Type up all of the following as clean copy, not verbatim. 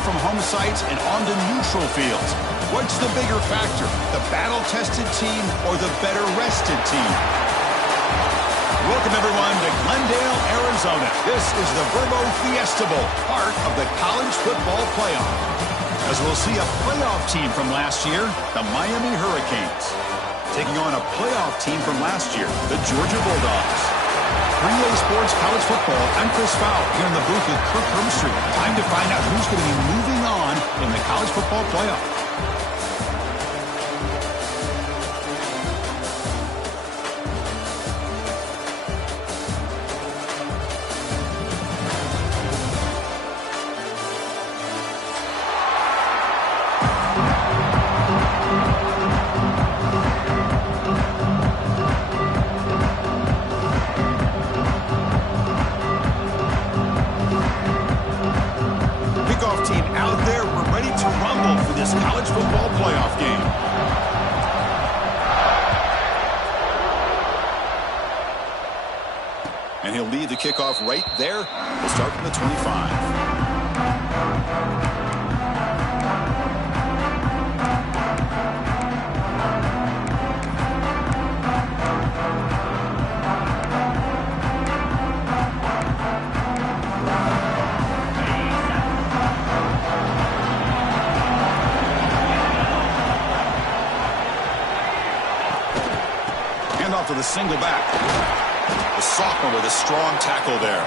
from home sites and onto neutral fields. What's the bigger factor, the battle-tested team or the better-rested team? Welcome, everyone, to Glendale, Arizona. This is the Verbo Fiesta Bowl, part of the College Football Playoff. As we'll see a playoff team from last year, the Miami Hurricanes, taking on a playoff team from last year, the Georgia Bulldogs. 3A Sports College Football, I'm Chris Fowl, here in the booth with Kirk Herbstreit. Time to find out who's going to be moving on in the College Football Playoff. And he'll lead the kickoff right there. We'll start from the 25. Hand off to the single back. The sophomore with a strong tackle there.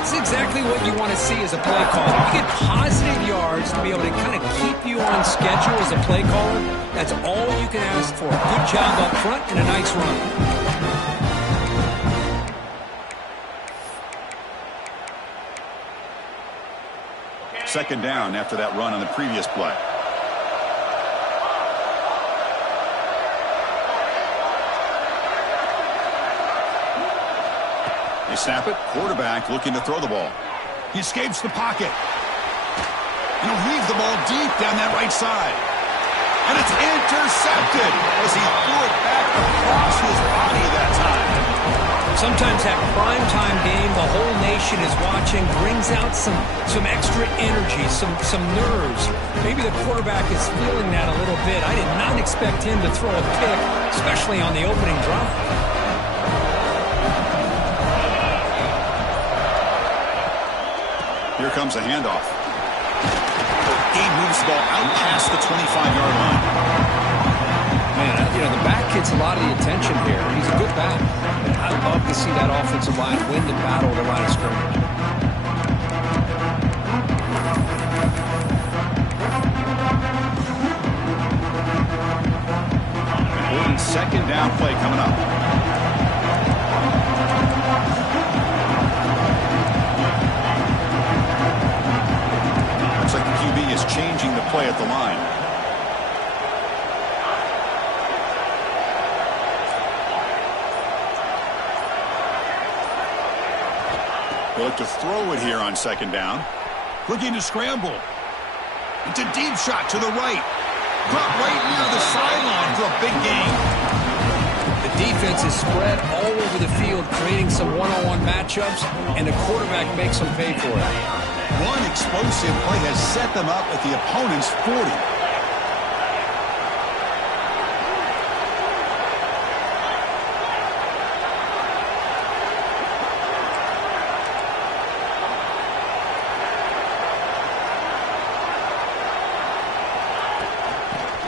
It's exactly what you want to see as a play caller. You get positive yards to be able to kind of keep you on schedule as a play caller. That's all you can ask for. Good job up front and a nice run. Second down after that run on the previous play. Snap it. Quarterback looking to throw the ball. He escapes the pocket. And he'll heave the ball deep down that right side. And it's intercepted as he threw it back across his body that time. Sometimes that primetime game, the whole nation is watching, brings out some extra energy, some nerves. Maybe the quarterback is feeling that a little bit. I did not expect him to throw a pick, especially on the opening drive. Here comes a handoff. He moves the ball out past the 25-yard line. Man, the back gets a lot of the attention here. He's a good back. I'd love to see that offensive line win the battle of the line of scrimmage. Important second down play coming up. Is changing the play at the line. They'll look to throw it here on second down. Looking to scramble. It's a deep shot to the right. Caught right near the sideline for a big gain. The defense is spread all over the field, creating some one-on-one matchups, and the quarterback makes them pay for it. One explosive play has set them up at the opponent's 40.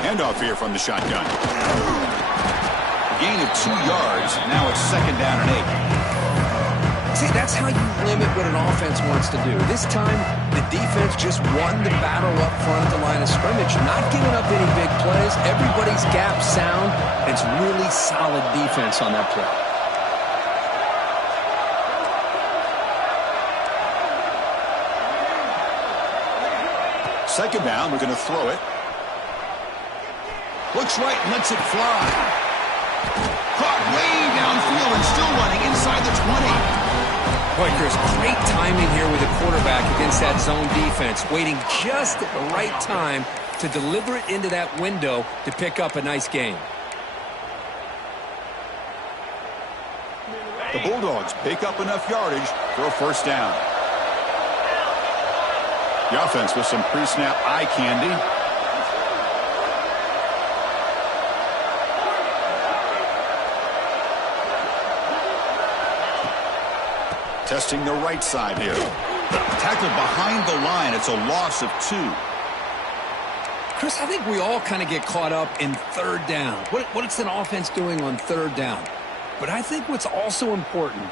Handoff here from the shotgun. A gain of 2 yards. Now it's second down and 8. See, that's how you limit what an offense wants to do. This time, the defense just won the battle up front at the line of scrimmage, not giving up any big plays. Everybody's gap sound. It's really solid defense on that play. Second down, we're going to throw it. Looks right and lets it fly. Caught way downfield and still running inside the 20. Boy, Chris, great timing here with the quarterback against that zone defense, waiting just at the right time to deliver it into that window to pick up a nice gain. The Bulldogs pick up enough yardage for a first down. The offense with some pre-snap eye candy. Testing the right side here. Tackled behind the line. It's a loss of 2. Chris, I think we all kind of get caught up in third down. What's an offense doing on third down? But I think what's also important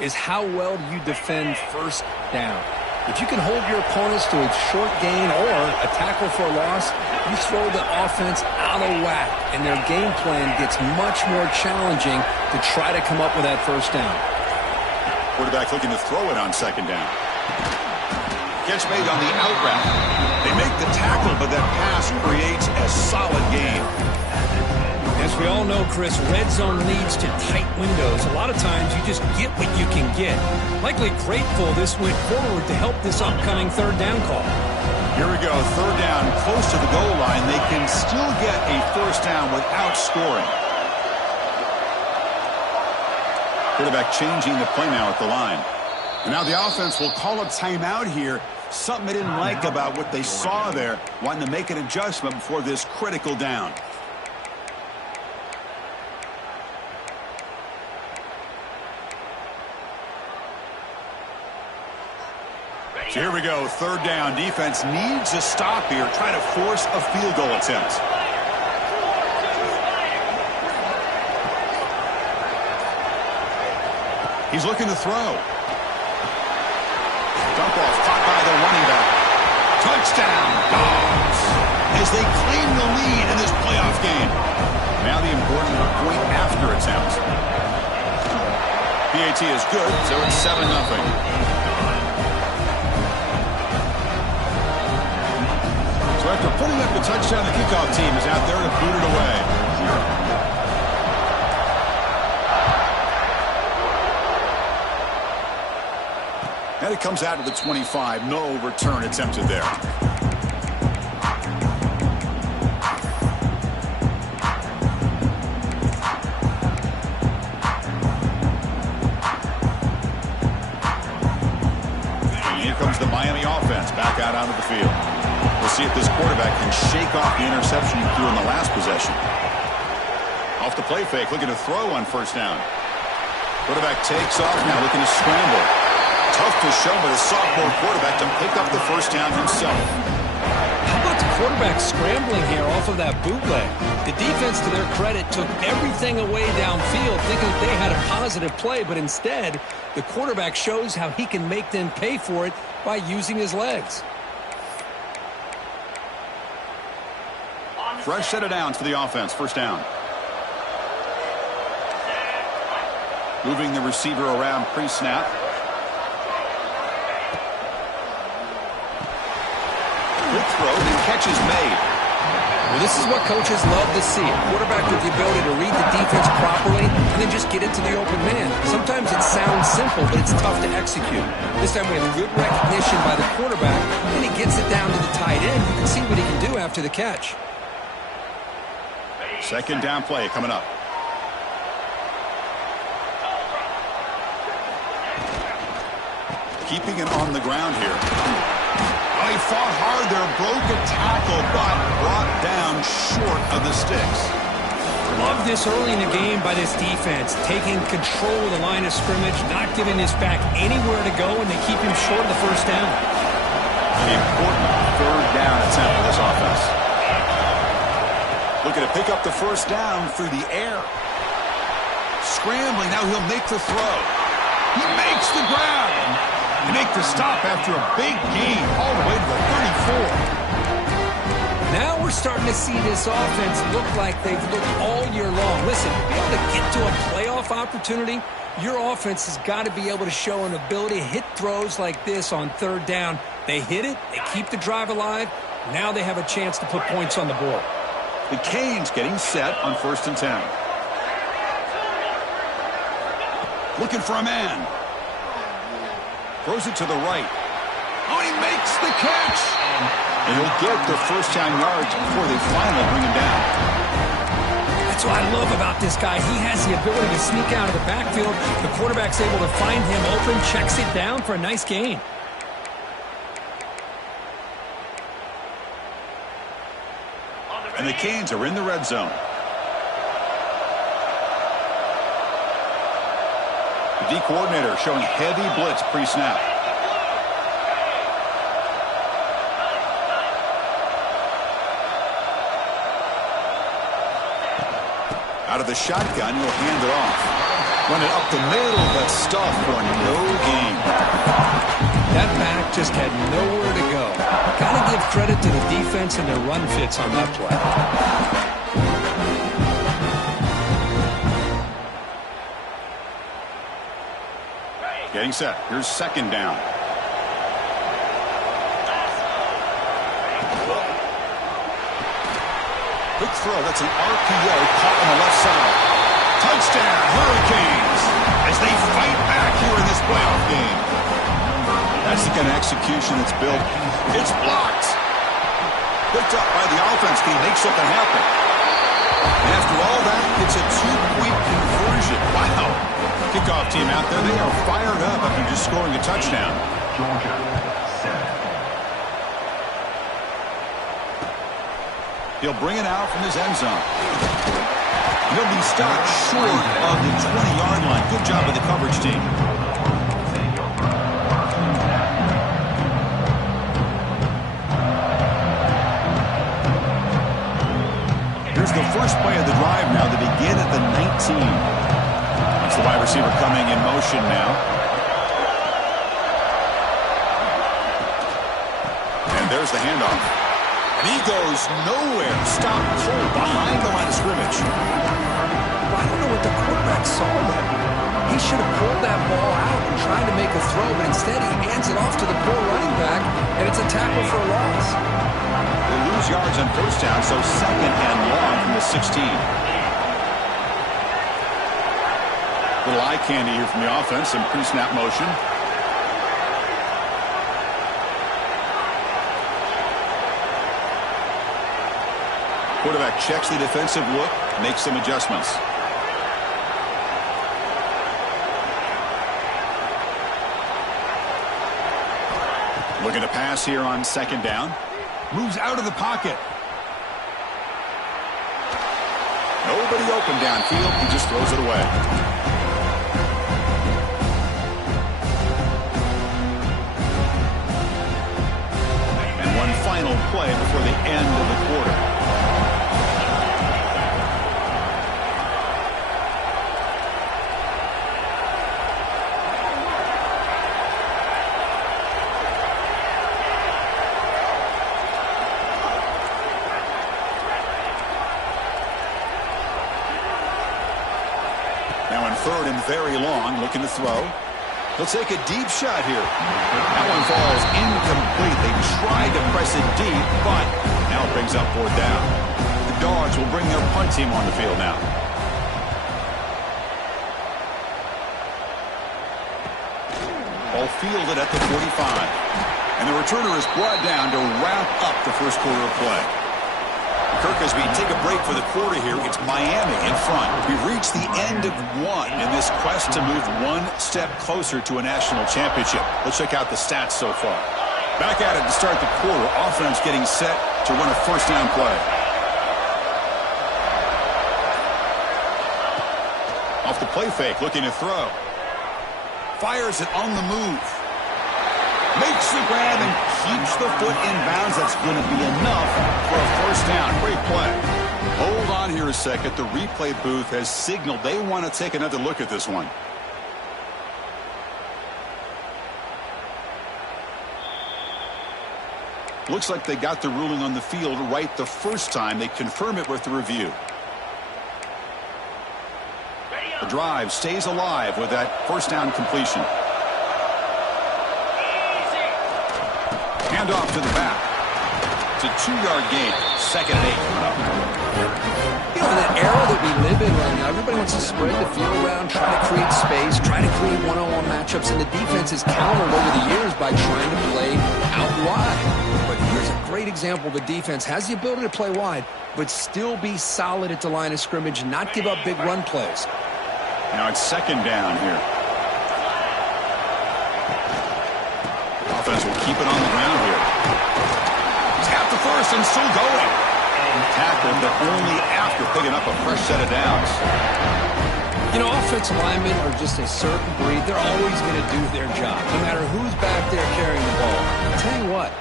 is how well you defend first down. If you can hold your opponents to a short gain or a tackle for a loss, you throw the offense out of whack, and their game plan gets much more challenging to try to come up with that first down. Quarterback looking to throw it on second down. Catch made on the out route. They make the tackle, but that pass creates a solid gain. As we all know, Chris, red zone leads to tight windows. A lot of times you just get what you can get. Likely grateful this went forward to help this upcoming third down call. Here we go, third down, close to the goal line. They can still get a first down without scoring. Quarterback changing the play now at the line. And now the offense will call a timeout here. Something they didn't like about what they saw there. Wanting to make an adjustment before this critical down. So here we go, third down. Defense needs a stop here, trying to force a field goal attempt. He's looking to throw. Dump off, caught by the running back. Touchdown, Dogs, as they claim the lead in this playoff game. Now the important point after attempt. PAT is good, so it's 7-0. So after putting up the touchdown, the kickoff team is out there to boot it away. And it comes out to the 25. No return attempted there. And here comes the Miami offense back out onto the field. We'll see if this quarterback can shake off the interception he threw in the last possession. Off the play fake, looking to throw on first down. Quarterback takes off now, looking to scramble. Tough to show by the sophomore quarterback to pick up the first down himself. How about the quarterback scrambling here off of that bootleg? The defense, to their credit, took everything away downfield, thinking that they had a positive play, but instead, the quarterback shows how he can make them pay for it by using his legs. Fresh set of downs for the offense. First down. Moving the receiver around pre-snap. Quick throw, and catch is made. Well, this is what coaches love to see. A quarterback with the ability to read the defense properly and then just get it to the open man. Sometimes it sounds simple, but it's tough to execute. This time we have good recognition by the quarterback, and he gets it down to the tight end. You can see what he can do after the catch. Second down play coming up. Keeping it on the ground here. Oh, he fought hard there, broke a tackle, but brought down short of the sticks. Love this early in the game by this defense, taking control of the line of scrimmage, not giving this back anywhere to go, and they keep him short of the first down. An important third down attempt for this offense. Looking to pick up the first down through the air. Scrambling, now he'll make the throw. He makes the grab. They make the stop after a big gain all the way to the 34. Now we're starting to see this offense look like they've looked all year long. Listen, to be able to get to a playoff opportunity, your offense has got to be able to show an ability to hit throws like this on third down. They hit it, they keep the drive alive. Now they have a chance to put points on the board. The Canes getting set on 1st and 10. Looking for a man. Throws it to the right. Oh, he makes the catch. And he'll get the first down yards before they finally bring him down. That's what I love about this guy. He has the ability to sneak out of the backfield. The quarterback's able to find him open, checks it down for a nice gain. And the Canes are in the red zone. The D coordinator showing heavy blitz pre-snap. Out of the shotgun, he'll hand it off. Run it up the middle, but stuff for no gain. That back just had nowhere to go. Got to give credit to the defense and their run fits on that play. Getting set. Here's second down. Quick throw. That's an RPO caught on the left side. Touchdown, Hurricanes, as they fight back here in this playoff game. That's the kind of execution that's built. It's blocked. Picked up by the offense team. Make something happen. And after all that, it's a two-point conversion. Wow. Kickoff team out there, they are fired up after just scoring a touchdown. Georgia, 7. He'll bring it out from his end zone. He'll be stopped short of the 20-yard line. Good job of the coverage team. Here's the first play of the drive now. They begin at the 19. That's the wide receiver coming in motion now. And there's the handoff. And he goes nowhere. Stop cold behind the line of scrimmage. I don't know what the quarterback saw there. He should have pulled that ball out and tried to make a throw, but instead he hands it off to the poor running back, and it's a tackle for a loss. They lose yards on first down, so second and long from the 16. Little eye candy here from the offense, some pre-snap motion. Quarterback checks the defensive look, makes some adjustments. Looking to pass here on second down. Moves out of the pocket. Nobody open downfield. He just throws it away. And one final play before the end of the quarter. Now in third and very long, looking to throw. He'll take a deep shot here. That one falls incomplete. They tried to press it deep, but now it brings up fourth down. The Dogs will bring their punt team on the field now. Ball fielded at the 45. And the returner is brought down to wrap up the first quarter of play. Kirk, as we take a break for the quarter here, it's Miami in front. We've reached the end of one in this quest to move one step closer to a national championship. Let's check out the stats so far. Back at it to start the quarter. Offense getting set to run a first down play. Off the play fake, looking to throw. Fires it on the move. Makes the grab and keeps the foot in bounds. That's going to be enough for a first down. Great play. Hold on here a second. The replay booth has signaled they want to take another look at this one. Looks like they got the ruling on the field right the first time. They confirm it with the review. The drive stays alive with that first down completion. Hand off to the back. It's a 2-yard gain. Second and 8 coming up. You know, in the era that we live in right now, everybody wants to spread the field around, try to create space, try to create one-on-one matchups, and the defense has countered over the years by trying to play out wide. But here's a great example. The defense has the ability to play wide, but still be solid at the line of scrimmage, not give up big run plays. Now it's second down here. Offense will keep it on the ground here. He's got the first and still going. Tackled, but only after picking up a fresh set of downs. You know, offensive linemen are just a certain breed. They're always going to do their job, no matter who's back there carrying the ball. I'll tell you what,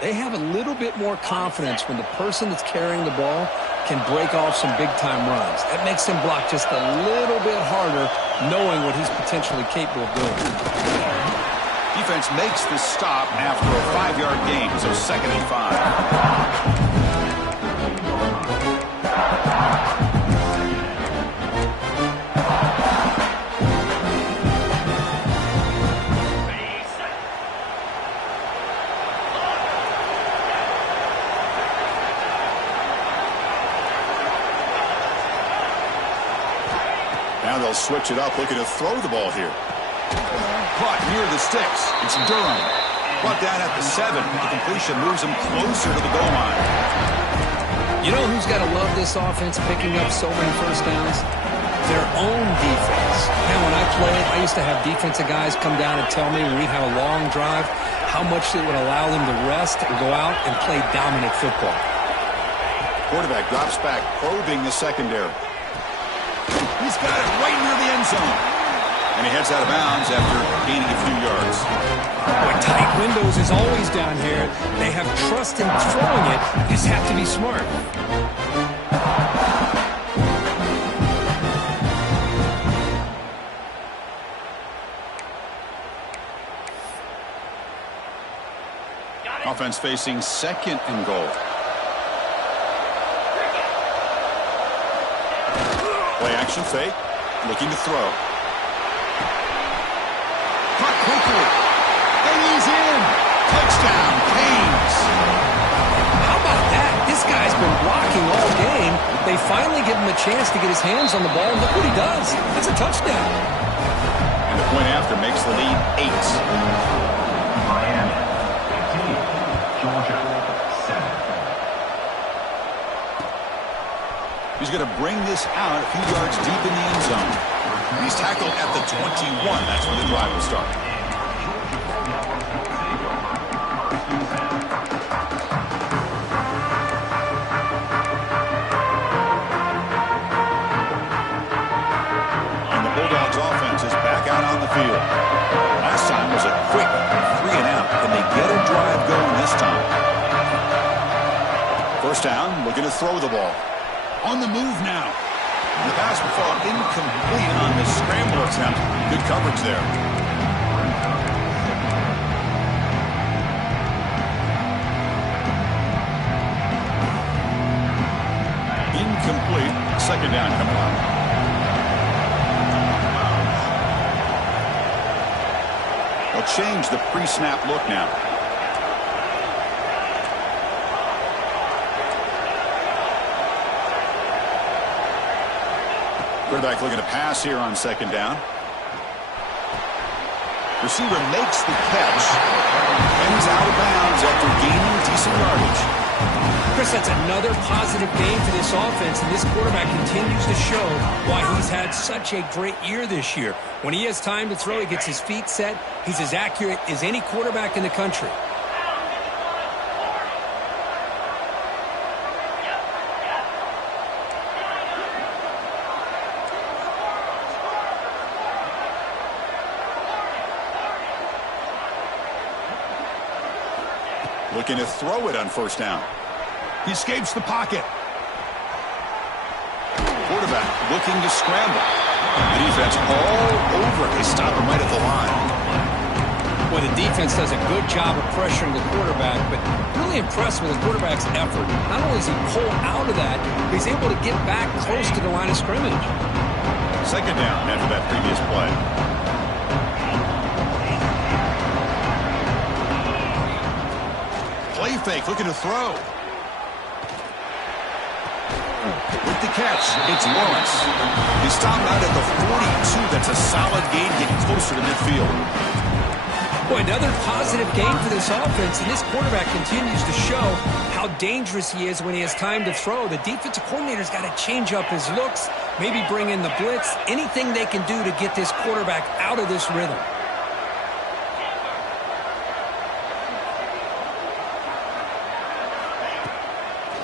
they have a little bit more confidence when the person that's carrying the ball can break off some big-time runs. That makes him block just a little bit harder, knowing what he's potentially capable of doing. Defense makes the stop after a 5-yard gain, so 2nd and 5. Now they'll switch it up, looking to throw the ball here. Caught near the sticks. It's Durham. Brought down at the 7. The completion moves him closer to the goal line. You know who's got to love this offense picking up so many first downs? Their own defense. Now, when I played, I used to have defensive guys come down and tell me when we'd have a long drive how much it would allow them to rest and go out and play dominant football. Quarterback drops back, probing the secondary. He's got it right near the end zone. And he heads out of bounds after gaining a few yards. Boy, tight windows is always down here. They have trust in throwing it. You just have to be smart. Offense facing 2nd and goal. Play action fake. Looking to throw. Caught quickly. And he's in. Touchdown, Canes. How about that? This guy's been blocking all game. They finally give him a chance to get his hands on the ball, and look what he does. It's a touchdown. And the point after makes the lead 8. Miami 15, Georgia 7. He's going to bring this out a few yards deep in the end zone. He's tackled at the 21. That's where the drive will start. And the Bulldogs offense is back out on the field. Last time was a quick 3 and out. Can they get a drive going this time? First down, looking to throw the ball. On the move now. The pass will fall incomplete on the scramble attempt. Good coverage there. Incomplete. 2nd down coming up. They'll change the pre-snap look now. Quarterback looking to pass here on 2nd down. Receiver makes the catch. And he's out of bounds after gaining decent yardage. Chris, that's another positive game for this offense, and this quarterback continues to show why he's had such a great year this year. When he has time to throw, he gets his feet set. He's as accurate as any quarterback in the country. Looking to throw it on 1st down. He escapes the pocket. Quarterback looking to scramble. The defense all over. They stop him right at the line. Well, the defense does a good job of pressuring the quarterback, but really impressed with the quarterback's effort. Not only does he pull out of that, but he's able to get back close to the line of scrimmage. 2nd down after that previous play. Play fake, looking to throw. With the catch, it's Lawrence. He stopped out at the 42. That's a solid gain, getting closer to midfield. Boy, another positive game for this offense, and this quarterback continues to show how dangerous he is when he has time to throw. The defensive coordinator's got to change up his looks, maybe bring in the blitz, anything they can do to get this quarterback out of this rhythm.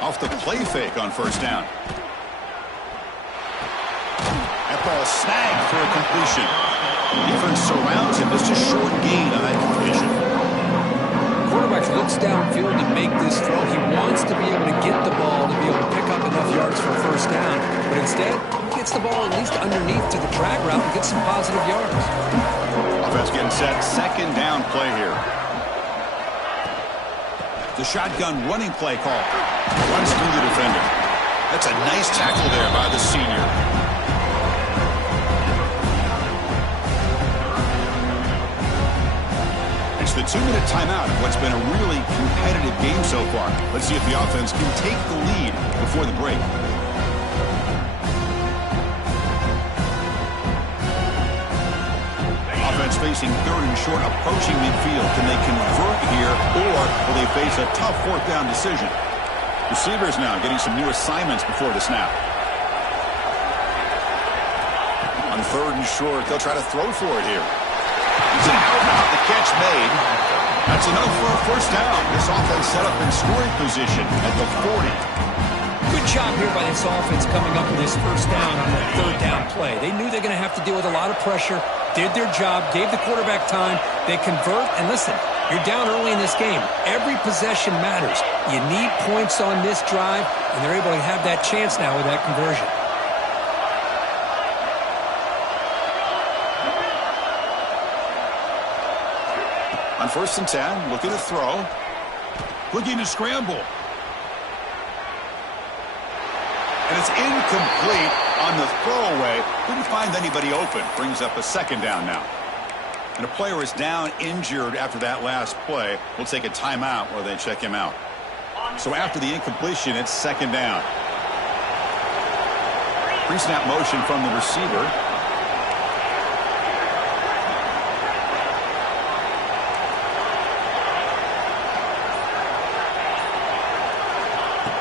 Off the play fake on first down. That ball snagged for a completion. Defense surrounds him. Just a short gain on that completion. Quarterback looks downfield to make this throw. He wants to be able to get the ball to be able to pick up enough yards for a first down. But instead, he gets the ball at least underneath to the drag route and gets some positive yards. Offense getting set. Second down play here. The shotgun running play call. Runs through the defender. That's a nice tackle there by the senior. It's the 2-minute timeout of what's been a really competitive game so far. Let's see if the offense can take the lead before the break. Offense facing third and short, approaching midfield. Can they convert here, or will they face a tough fourth down decision? Receivers now getting some new assignments before the snap. On third and short, they'll try to throw for it here. He's out. The catch made. That's enough for a first down. This offense set up in scoring position at the 40. Good job here by this offense coming up with this first down on that third down play. They knew they're going to have to deal with a lot of pressure, did their job, gave the quarterback time. They convert, and listen, you're down early in this game. Every possession matters. You need points on this drive, and they're able to have that chance now with that conversion. On first and 10, looking to throw. Looking to scramble. And it's incomplete on the throwaway. Couldn't find anybody open. Brings up a second down now. And a player is down injured after that last play. We'll take a timeout while they check him out. So after the incompletion, it's second down. Pre-snap motion from the receiver.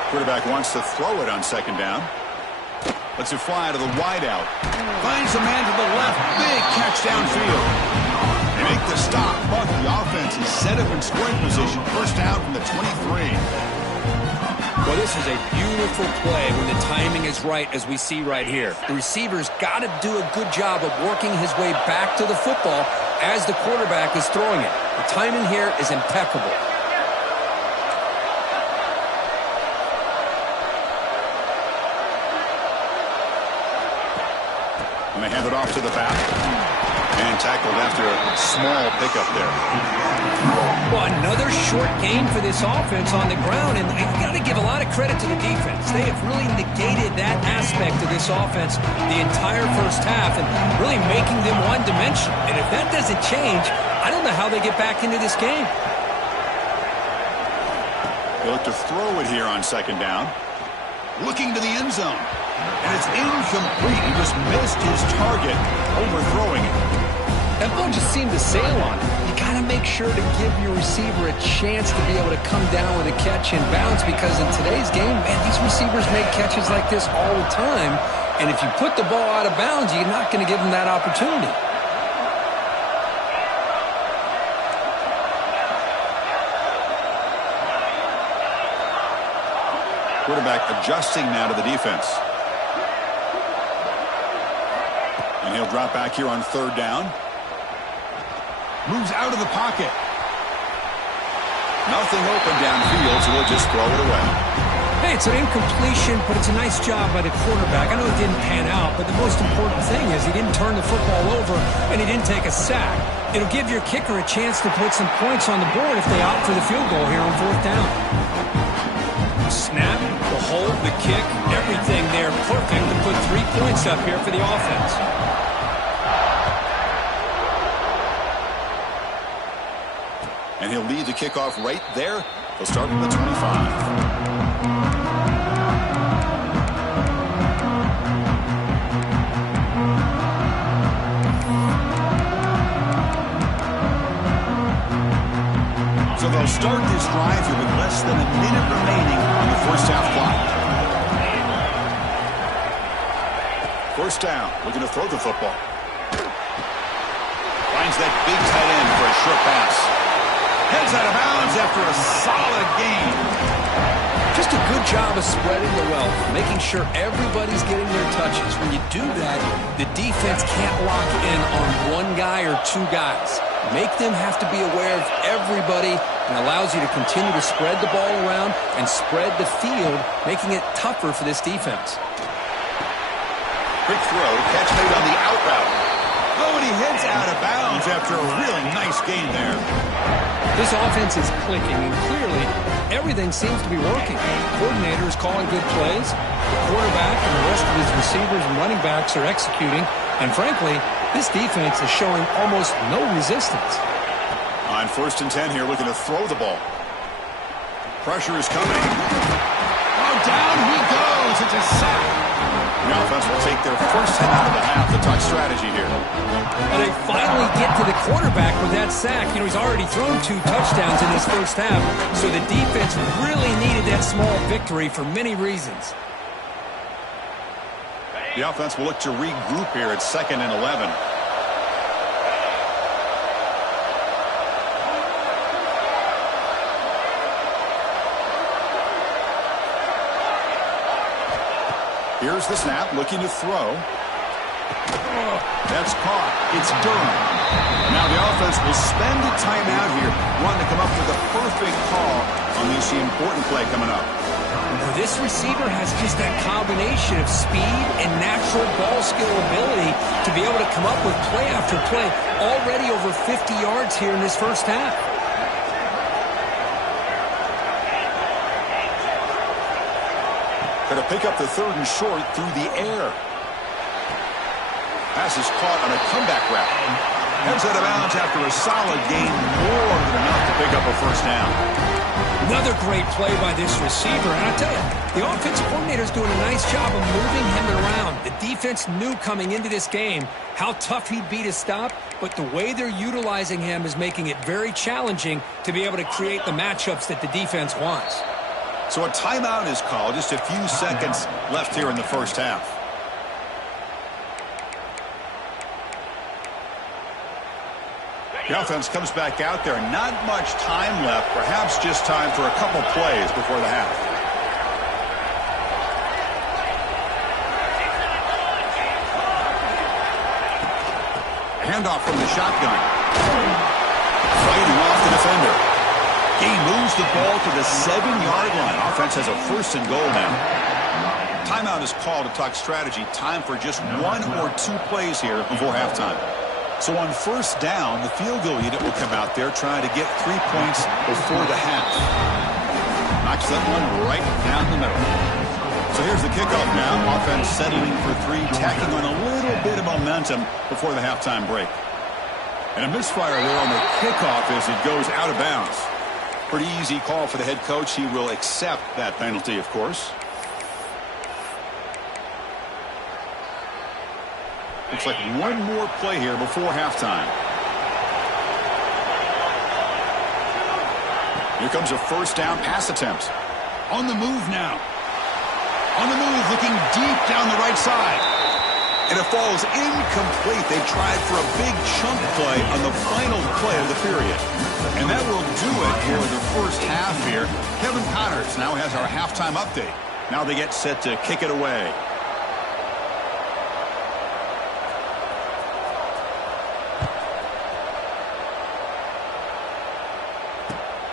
Quarterback wants to throw it on second down. Lets it fly to the wideout. Finds a man to the left. Big catch downfield. They make the stop, but the offense is set up in scoring position. First down from the 23. Well, this is a beautiful play when the timing is right, as we see right here. The receiver's got to do a good job of working his way back to the football as the quarterback is throwing it. The timing here is impeccable. And they hand it off to the back. And tackled after a small pickup there. Well, another short game for this offense on the ground, and you got to give a lot of credit to the defense. They have really negated that aspect of this offense the entire first half and really making them one-dimensional. And if that doesn't change, I don't know how they get back into this game. They look to throw it here on second down. Looking to the end zone. And it's incomplete. He just missed his target, overthrowing it. That ball just seemed to sail on it. You got to make sure to give your receiver a chance to be able to come down with a catch and bounce, because in today's game, man, these receivers make catches like this all the time. And if you put the ball out of bounds, you're not going to give them that opportunity. Quarterback adjusting now to the defense. And he'll drop back here on third down. Moves out of the pocket. Nothing open downfield, so he'll just throw it away. Hey, it's an incompletion, but it's a nice job by the quarterback. I know it didn't pan out, but the most important thing is he didn't turn the football over and he didn't take a sack. It'll give your kicker a chance to put some points on the board if they opt for the field goal here on fourth down. Snap, the hold, the kick, everything there perfect to put 3 points up here for the offense. And he'll lead the kickoff right there. He'll start from the 25. So they'll start this drive here with less than a minute remaining on the first half clock. First down, looking to throw the football. Finds that big tight end for a short pass. Heads out of bounds after a solid gain. Just a good job of spreading the wealth, making sure everybody's getting their touches. When you do that, the defense can't lock in on one guy or two guys. Make them have to be aware of everybody, and allows you to continue to spread the ball around and spread the field, making it tougher for this defense. Quick throw, catch made on the out route. Oh, and he heads out of bounds after a really nice game there. This offense is clicking, and clearly everything seems to be working. Coordinator is calling good plays. The quarterback and the rest of his receivers and running backs are executing. And frankly, this defense is showing almost no resistance. On 1st and 10 here, looking to throw the ball. Pressure is coming. Oh, down he goes. It's a sack. The offense will take their first hit out of the half to talk strategy here. Well, they finally get to the quarterback with that sack. You know, he's already thrown 2 touchdowns in his first half, so the defense really needed that small victory for many reasons. The offense will look to regroup here at 2nd and 11. Here's the snap, looking to throw. That's caught. It's Durham. Now the offense will spend a timeout here, wanting to come up with a perfect call on this important play coming up. This receiver has just that combination of speed and natural ball skill ability to be able to come up with play after play. Already over 50 yards here in this first half. Going to pick up the 3rd and short through the air. Pass is caught on a comeback route. Heads out of bounds after a solid gain, more than enough to pick up a first down. Another great play by this receiver. And I tell you, the offensive coordinator is doing a nice job of moving him around. The defense knew coming into this game how tough he'd be to stop, but the way they're utilizing him is making it very challenging to be able to create the matchups that the defense wants. So a timeout is called. Just a few seconds left here in the first half. The offense comes back out there. Not much time left. Perhaps just time for a couple plays before the half. Handoff from the shotgun. Fighting off the defender. He moves the ball to the 7-yard line. Offense has a 1st and goal now. Timeout is called to talk strategy. Time for just 1 or 2 plays here before halftime. So on 1st down, the field goal unit will come out there trying to get 3 points before the half. Knocks that one right down the middle. So here's the kickoff now. Offense settling for 3, tacking on a little bit of momentum before the halftime break. And a misfire there on the kickoff as it goes out of bounds. Pretty easy call for the head coach. He will accept that penalty, of course. Looks like one more play here before halftime. Here comes a 1st down pass attempt. On the move now. On the move, looking deep down the right side. And it falls incomplete. They tried for a big chunk play on the final play of the period. And that will do it for the first half here. Kevin Connors now has our halftime update. Now they get set to kick it away.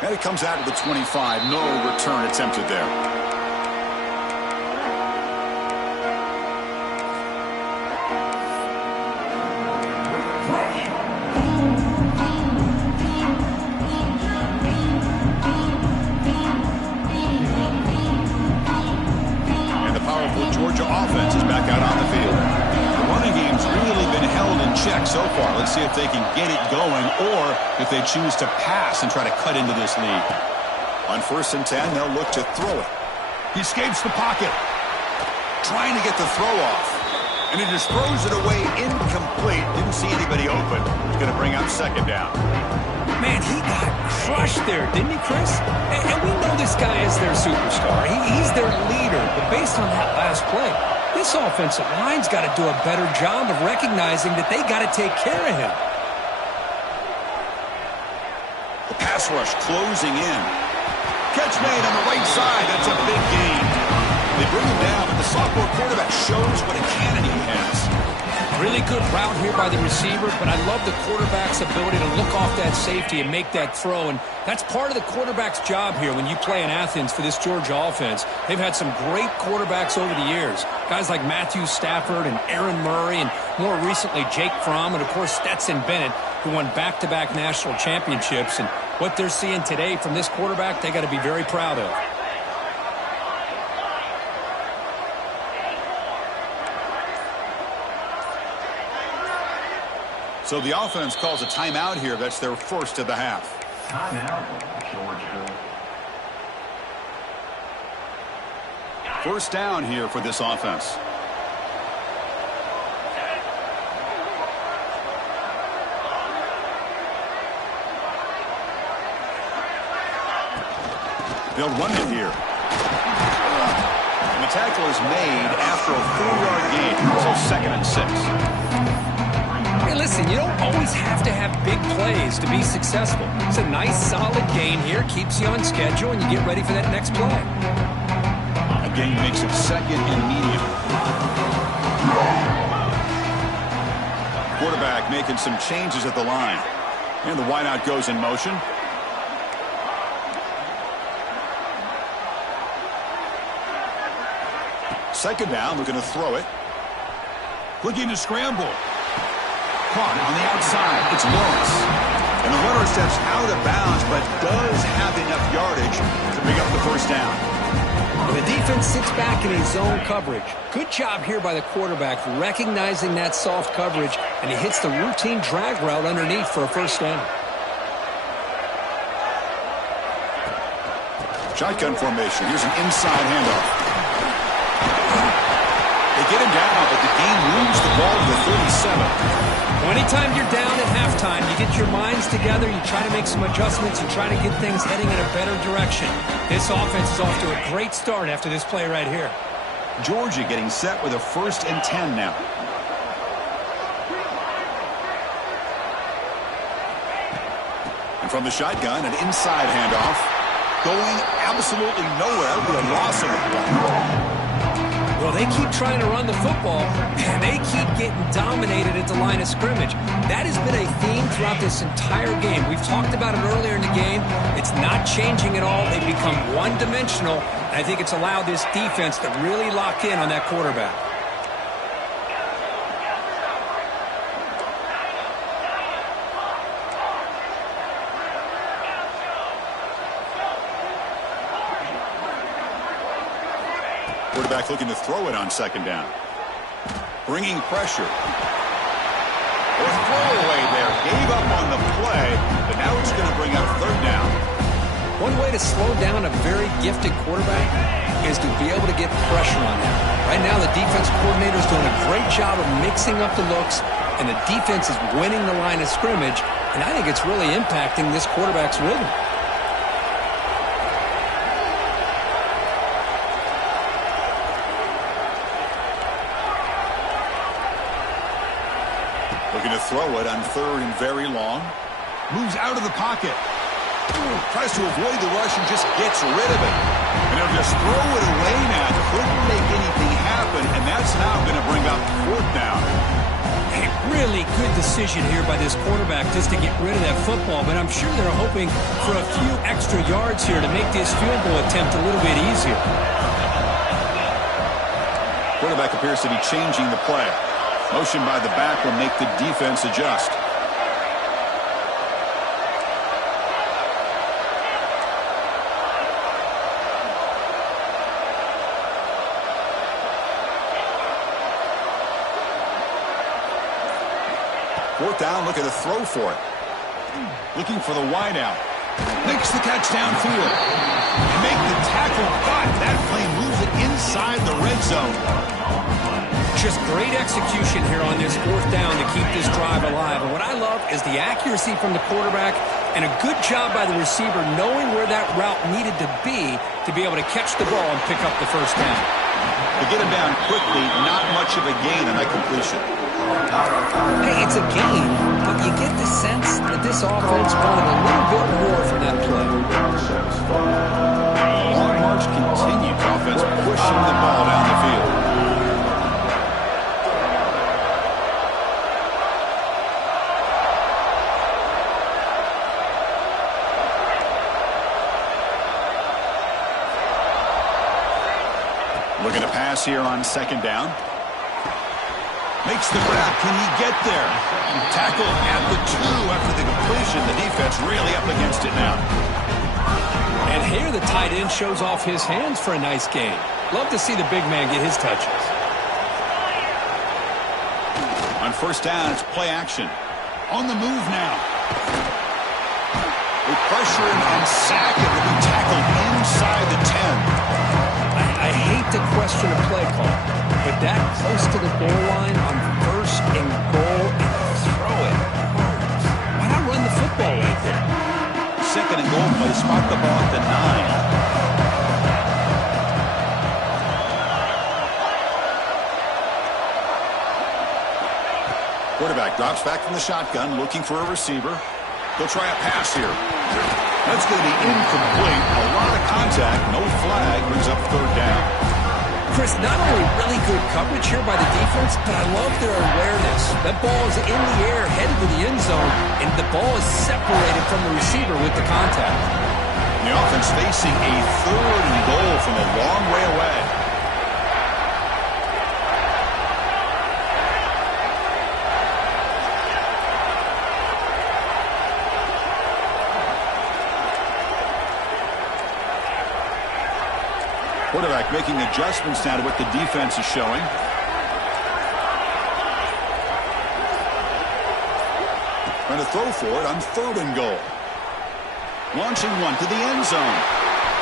And it comes out to the 25. No return attempted there. Georgia offense is back out on the field. The running game's really been held in check so far. Let's see if they can get it going or if they choose to pass and try to cut into this lead. On 1st and 10, they'll look to throw it. He escapes the pocket. Trying to get the throw off. And he just throws it away incomplete. Didn't see anybody open. He's going to bring up 2nd down. Man, he got crushed there, didn't he, Chris? And we know this guy is their superstar. He's their leader. But based on that last play, this offensive line's got to do a better job of recognizing that they got to take care of him. The pass rush closing in. Catch made on the right side. That's a big gain. sophomore quarterback shows what a cannon he has. Really good route here by the receiver, but I love the quarterback's ability to look off that safety and make that throw. And that's part of the quarterback's job here when you play in Athens for this Georgia offense. They've had some great quarterbacks over the years. Guys like Matthew Stafford and Aaron Murray, and more recently Jake Fromm, and of course Stetson Bennett, who won back-to-back national championships. And what they're seeing today from this quarterback, they got to be very proud of. So the offense calls a timeout here. That's their first of the half. Timeout, Georgia. First down here for this offense. They'll run it here. And the tackle is made after a 4-yard gain. So 2nd and 6. Hey, listen, you don't always have to have big plays to be successful. It's a nice, solid gain here. Keeps you on schedule, and you get ready for that next play. A gain makes it 2nd and medium. Quarterback making some changes at the line. And the wideout goes in motion. Second down, looking to throw it. Looking to scramble. Caught on the outside. It's Lawrence. And the runner steps out of bounds, but does have enough yardage to pick up the first down. Well, the defense sits back in his zone coverage. Good job here by the quarterback recognizing that soft coverage, and he hits the routine drag route underneath for a first down. Shotgun formation. Here's an inside handoff. They get him down, but the game moves the ball to the 37. Well, anytime you're down at halftime, you get your minds together, you try to make some adjustments, you try to get things heading in a better direction. This offense is off to a great start after this play right here. Georgia getting set with a 1st and 10 now. And from the shotgun, an inside handoff. Going absolutely nowhere with a loss of the ball. Well, they keep trying to run the football, and they keep getting dominated at the line of scrimmage. That has been a theme throughout this entire game. We've talked about it earlier in the game. It's not changing at all. They've become one-dimensional, and I think it's allowed this defense to really lock in on that quarterback. Quarterback looking to throw it on 2nd down. Bringing pressure. A throwaway there. Gave up on the play, but now it's going to bring up 3rd down. One way to slow down a very gifted quarterback is to be able to get pressure on him. Right now, the defense coordinator is doing a great job of mixing up the looks, and the defense is winning the line of scrimmage, and I think it's really impacting this quarterback's rhythm. Looking to throw it on 3rd and very long. Moves out of the pocket. Tries to avoid the rush and just gets rid of it. And they'll just throw it away now. Couldn't make anything happen, and that's now going to bring up 4th down. A really good decision here by this quarterback just to get rid of that football, but I'm sure they're hoping for a few extra yards here to make this field goal attempt a little bit easier. Quarterback appears to be changing the play. Motion by the back will make the defense adjust. Fourth down, looking to throw for it. Looking for the wideout. Makes the catch downfield. Make the tackle, but that play moves it inside the red zone. Just great execution here on this 4th down to keep this drive alive. And what I love is the accuracy from the quarterback and a good job by the receiver knowing where that route needed to be able to catch the ball and pick up the first down. To get him down quickly, not much of a gain on that completion. Hey, it's a gain, but you get the sense that this offense wanted a little bit more from that play. Long march continues. Offense pushing the ball down the field. Looking to pass here on second down. Makes the grab. Can he get there? Tackle at the 2 after the completion. The defense really up against it now. And here the tight end shows off his hands for a nice gain. Love to see the big man get his touches. On first down, it's play action. On the move now. They pressure him and sack it. Will be tackled inside the 10. I hate to question a play call, but that close to the goal line on first and goal and throw it hurts. Why not run the football right there? Second and goal play. Spot the ball at the 9. Quarterback drops back from the shotgun, looking for a receiver. They'll try a pass here. That's going to be incomplete. A lot of contact. No flag. Brings up third down. Chris, not only really good coverage here by the defense, but I love their awareness. That ball is in the air, headed to the end zone, and the ball is separated from the receiver with the contact. The offense facing a third and goal from a long way away. Quarterback making adjustments now to what the defense is showing. Trying to throw for it on third and goal. Launching one to the end zone.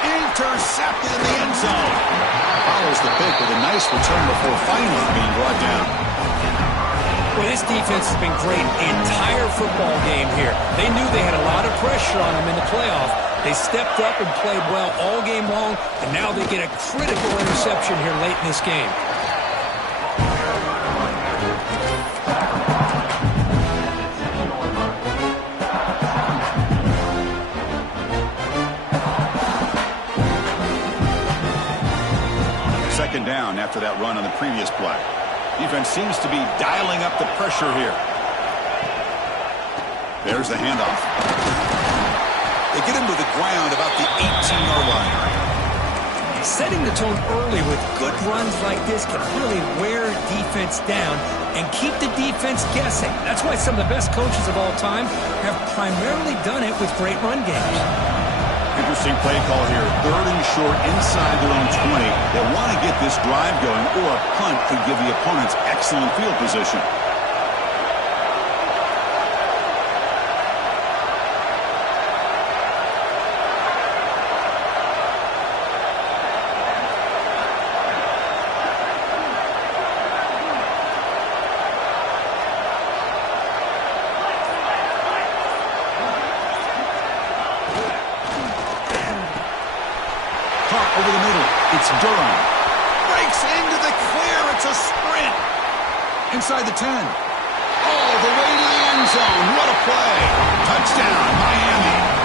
Intercepted in the end zone. Follows the pick with a nice return before finally being brought down. Well, this defense has been great the entire football game here. They knew they had a lot of pressure on them in the playoff. They stepped up and played well all game long, and now they get a critical interception here late in this game. Second down after that run on the previous play. Defense seems to be dialing up the pressure here. There's the handoff. They get him to the ground about the 18-yard line. Setting the tone early with good runs like this can really wear defense down and keep the defense guessing. That's why some of the best coaches of all time have primarily done it with great run games. Interesting play call here. Third and short inside their own 20. They want to get this drive going, or a punt could give the opponents excellent field position. Over the middle, it's Durham. Breaks into the clear, it's a sprint. Inside the 10. All the way to the end zone, what a play. Touchdown, Miami.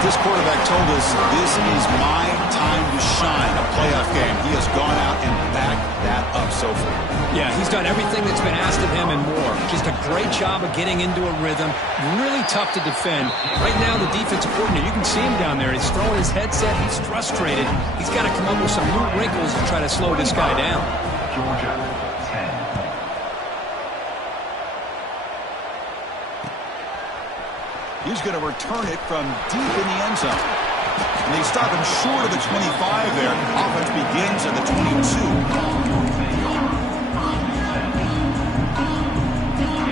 This quarterback told us this is my time to shine, a playoff game. He has gone out and backed that up so far. Yeah, he's done everything that's been asked of him and more. Just a great job of getting into a rhythm. Really tough to defend. Right now, the defensive coordinator, you can see him down there. He's throwing his headset. He's frustrated. He's got to come up with some new wrinkles to try to slow this guy down. Georgia, 10. He's going to return it from deep in the end zone. And they stop him short of the 25 there. Offense begins at the 22.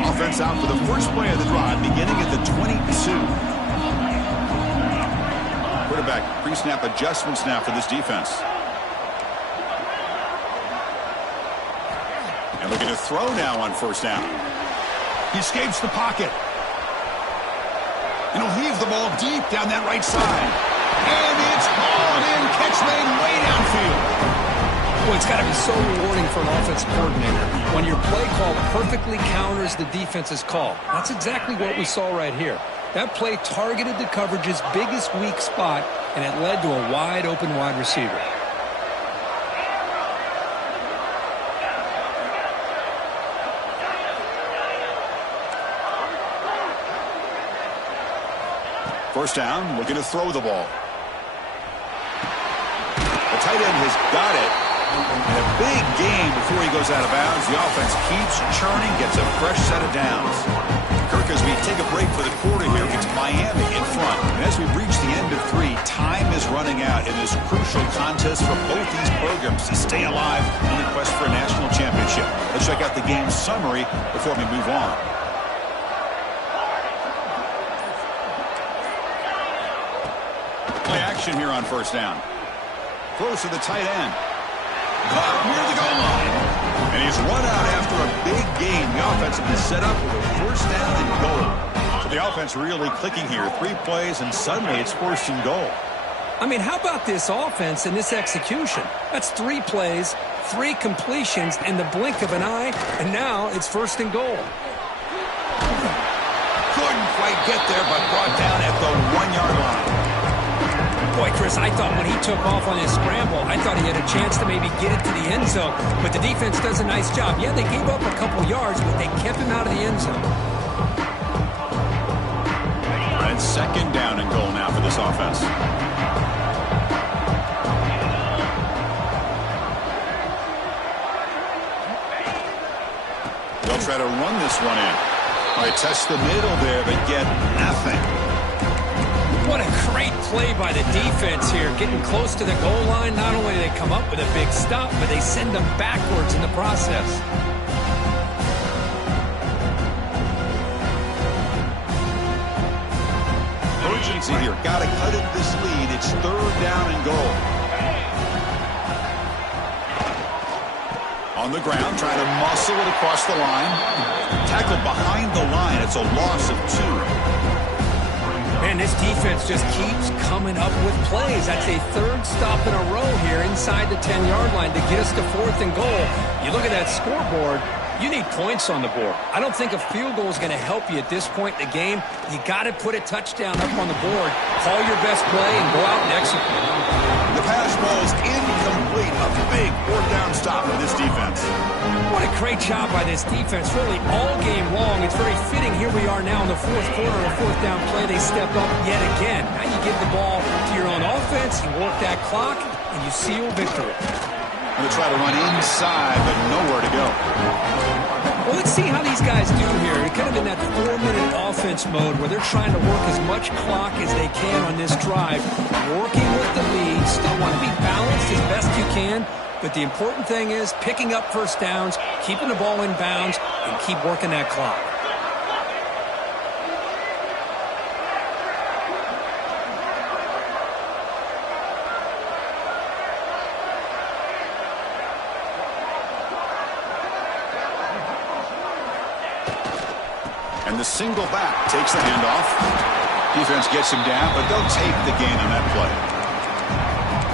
Offense out for the first play of the drive, beginning at the 22. Quarterback pre-snap adjustments now for this defense. And looking to throw now on first down. He escapes the pocket. And he'll heave the ball deep down that right side. And it's hauled in. Catch made way downfield. Well, it's got to be so rewarding for an offensive coordinator when your play call perfectly counters the defense's call. That's exactly what we saw right here. That play targeted the coverage's biggest weak spot, and it led to a wide-open wide receiver. First down, looking to throw the ball. The tight end has got it. And a big gain before he goes out of bounds. The offense keeps churning, gets a fresh set of downs. Kirk, as we take a break for the quarter here, it's Miami in front. And as we reach the end of 3, time is running out in this crucial contest for both these programs to stay alive in the quest for a national championship. Let's check out the game summary before we move on. Play action here on first down. Close to the tight end. Caught near the goal line. And he's run out after a big gain. The offense has been set up with a first down and goal. So the offense really clicking here. 3 plays, and suddenly it's first and goal. I mean, how about this offense and this execution? That's 3 plays, 3 completions in the blink of an eye, and now it's first and goal. Couldn't quite get there, but brought down at the 1-yard line. Boy, Chris, I thought when he took off on his scramble, I thought he had a chance to maybe get it to the end zone. But the defense does a nice job. Yeah, they gave up a couple yards, but they kept him out of the end zone. And second down and goal now for this offense. They'll try to run this one in. They test the middle there, but get nothing. What a great play by the defense here. Getting close to the goal line, not only do they come up with a big stop, but they send them backwards in the process. Urgency here. Got to cut it this lead. It's third down and goal. On the ground, trying to muscle it across the line. Tackled behind the line. It's a loss of 2. Man, this defense just keeps coming up with plays. That's a 3rd stop in a row here inside the 10-yard line to get us to 4th and goal. You look at that scoreboard, you need points on the board. I don't think a field goal is going to help you at this point in the game. You got to put a touchdown up on the board, call your best play, and go out and execute. The pass ball is incomplete. A big 4th down stop for this defense. What a great job by this defense, really all game long. It's very fitting. Here we are now in the 4th quarter, a 4th down play. They step up yet again. Now you give the ball to your own offense, you work that clock, and you seal victory. Going to try to run inside, but nowhere to go. Well, let's see how these guys do here. They're kind of in that 4-minute offense mode where they're trying to work as much clock as they can on this drive, working with the lead. Still want to be balanced as best you can, but the important thing is picking up first downs, keeping the ball in bounds, and keep working that clock. And the single back takes the handoff. Defense gets him down, but they'll take the gain on that play.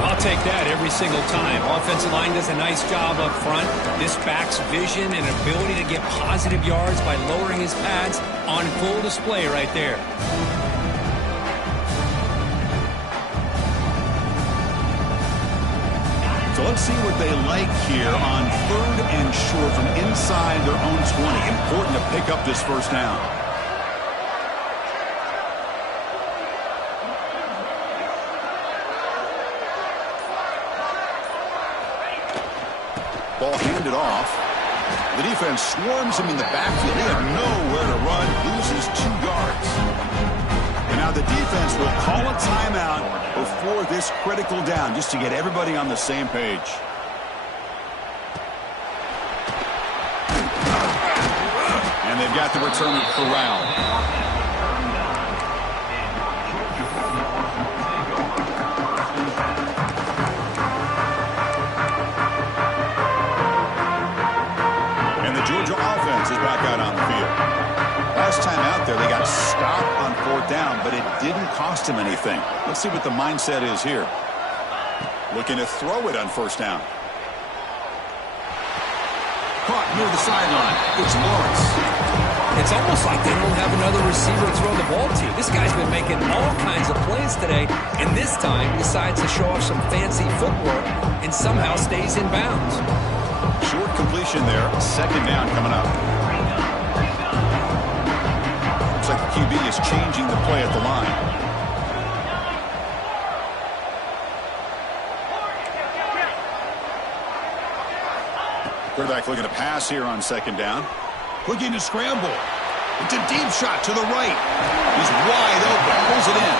I'll take that every single time. Offensive line does a nice job up front. This back's vision and ability to get positive yards by lowering his pads on full display right there. So let's see what they like here on 3rd and short from inside their own 20. Important to pick up this first down. Ball handed off. The defense swarms him in the backfield. They have nowhere to run. Loses 2 yards. And now the defense will call a timeout before this critical down, just to get everybody on the same page. And they've got the returner corralled. Georgia offense is back out on the field. Last time out there, they got stopped on 4th down, but it didn't cost him anything. Let's see what the mindset is here. Looking to throw it on 1st down. Caught near the sideline. It's Lawrence. It's almost like they don't have another receiver to throw the ball to. This guy's been making all kinds of plays today, and this time decides to show off some fancy footwork and somehow stays in bounds. Short completion there. 2nd down coming up. Looks like the QB is changing the play at the line. Quarterback looking to pass here on second down. Looking to scramble. It's a deep shot to the right. He's wide open. Pulls it in.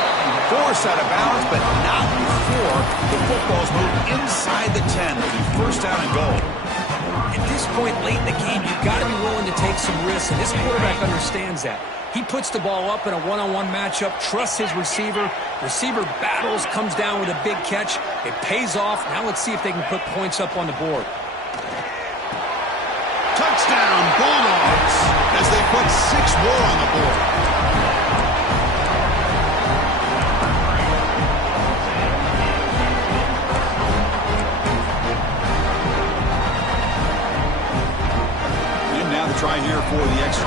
Forced out of bounds, but not before the football's moved inside the 10. It'll be first down and goal. At this point late in the game, you've got to be willing to take some risks, and this quarterback understands that. He puts the ball up in a one-on-one matchup, trusts his receiver. Receiver battles, comes down with a big catch. It pays off. Now let's see if they can put points up on the board. Touchdown, Bulldogs, as they put 6 more on the board. And now the try here for the extra.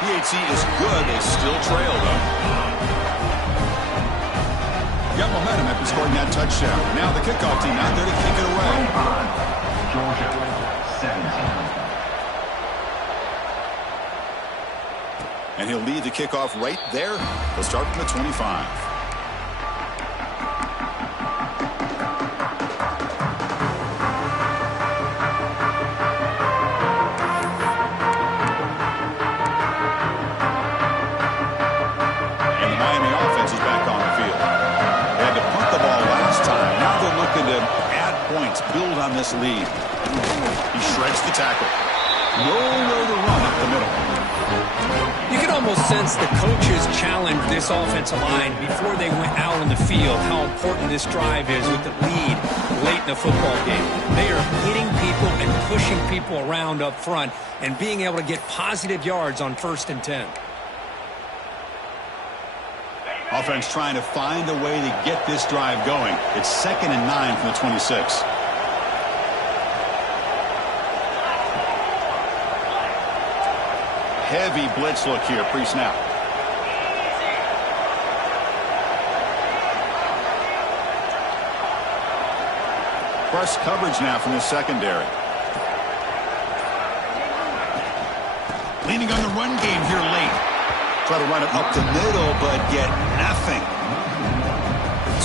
PAT is good. They still trail, though. Got momentum after scoring that touchdown. Now the kickoff team out there to kick it away. Georgia, 17. And he'll lead the kickoff right there. He'll start from the 25. Build on this lead. He shreds the tackle. Nowhere to run up the middle. You can almost sense the coaches challenged this offensive line before they went out on the field, how important this drive is with the lead late in the football game. They are hitting people and pushing people around up front and being able to get positive yards on 1st and 10. Offense trying to find a way to get this drive going. It's 2nd and 9 from the 26. Heavy blitz look here, pre-snap. Press coverage now from the secondary. Leaning on the run game here late. Try to run it up the middle, but get nothing.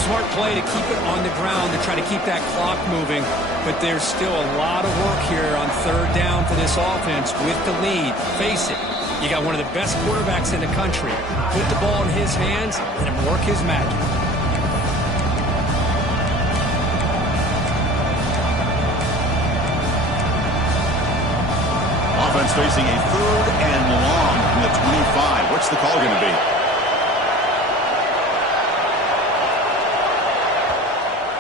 Smart play to keep it on the ground to try to keep that clock moving, but there's still a lot of work here on 3rd down for this offense with the lead. Face it, you got one of the best quarterbacks in the country. Put the ball in his hands and work his magic. Offense facing a 3rd and long from the 25. What's the call going to be?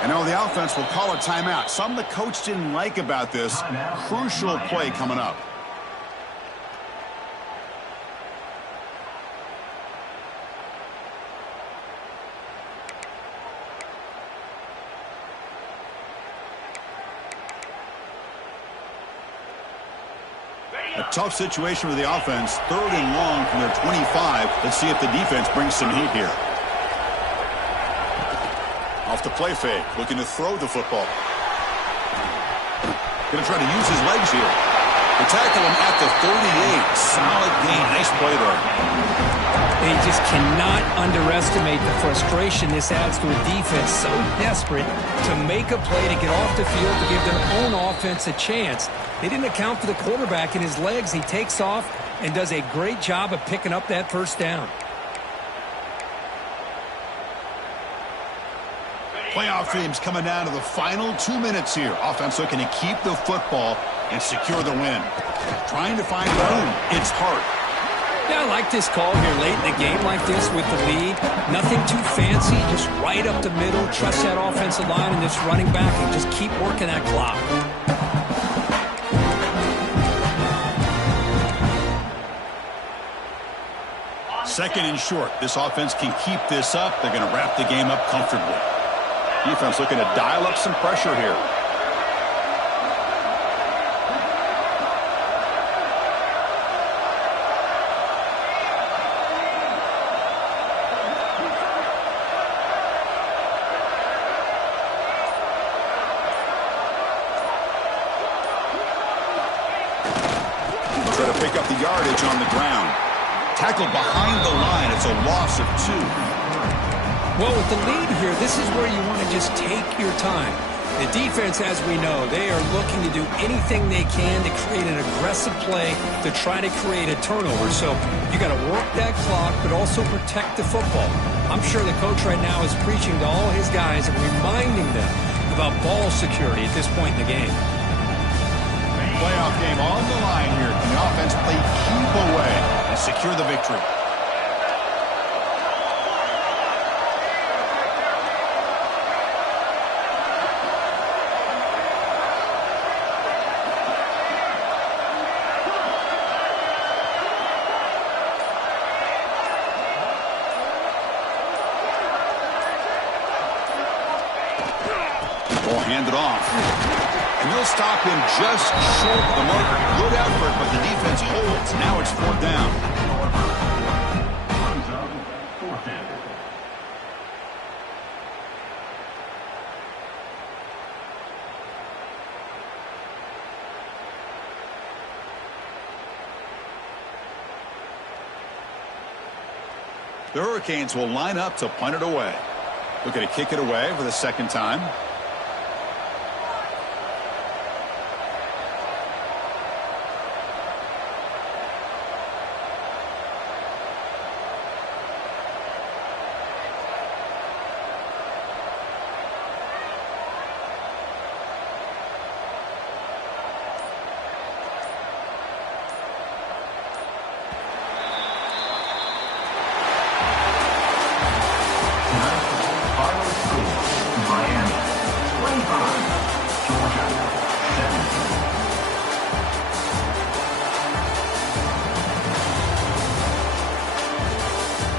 And now the offense will call a timeout. Something the coach didn't like about this. Crucial play coming up. A tough situation for the offense. 3rd and long from their 25. Let's see if the defense brings some heat here. Off the play fake. Looking to throw the football. Going to try to use his legs here. They tackle him at the 38. Solid gain. Nice play there. They just cannot underestimate the frustration this adds to a defense so desperate to make a play to get off the field to give their own offense a chance. They didn't account for the quarterback and his legs. He takes off and does a great job of picking up that 1st down. Playoff teams coming down to the final 2 minutes here. Offense looking to keep the football and secure the win. Trying to find room. It's hard. Yeah, I like this call here late in the game like this with the lead. Nothing too fancy, just right up the middle. Trust that offensive line and this running back and just keep working that clock. 2nd and short. This offense can keep this up. They're going to wrap the game up comfortably. Defense looking to dial up some pressure here. Try to pick up the yardage on the ground. Tackled behind the line. It's a loss of 2. Well, with the lead here, this is where you want to just take your time. The defense, as we know, they are looking to do anything they can to create an aggressive play to try to create a turnover. So you got to work that clock, but also protect the football. I'm sure the coach right now is preaching to all his guys and reminding them about ball security at this point in the game. Playoff game on the line here. Can the offense play keep away and secure the victory? Ball handed off. And they'll stop him just short of the marker. Good effort, but the defense holds. Now it's 4th down. Runs up, 4th down. The Hurricanes will line up to punt it away. Looking to kick it away for the 2nd time.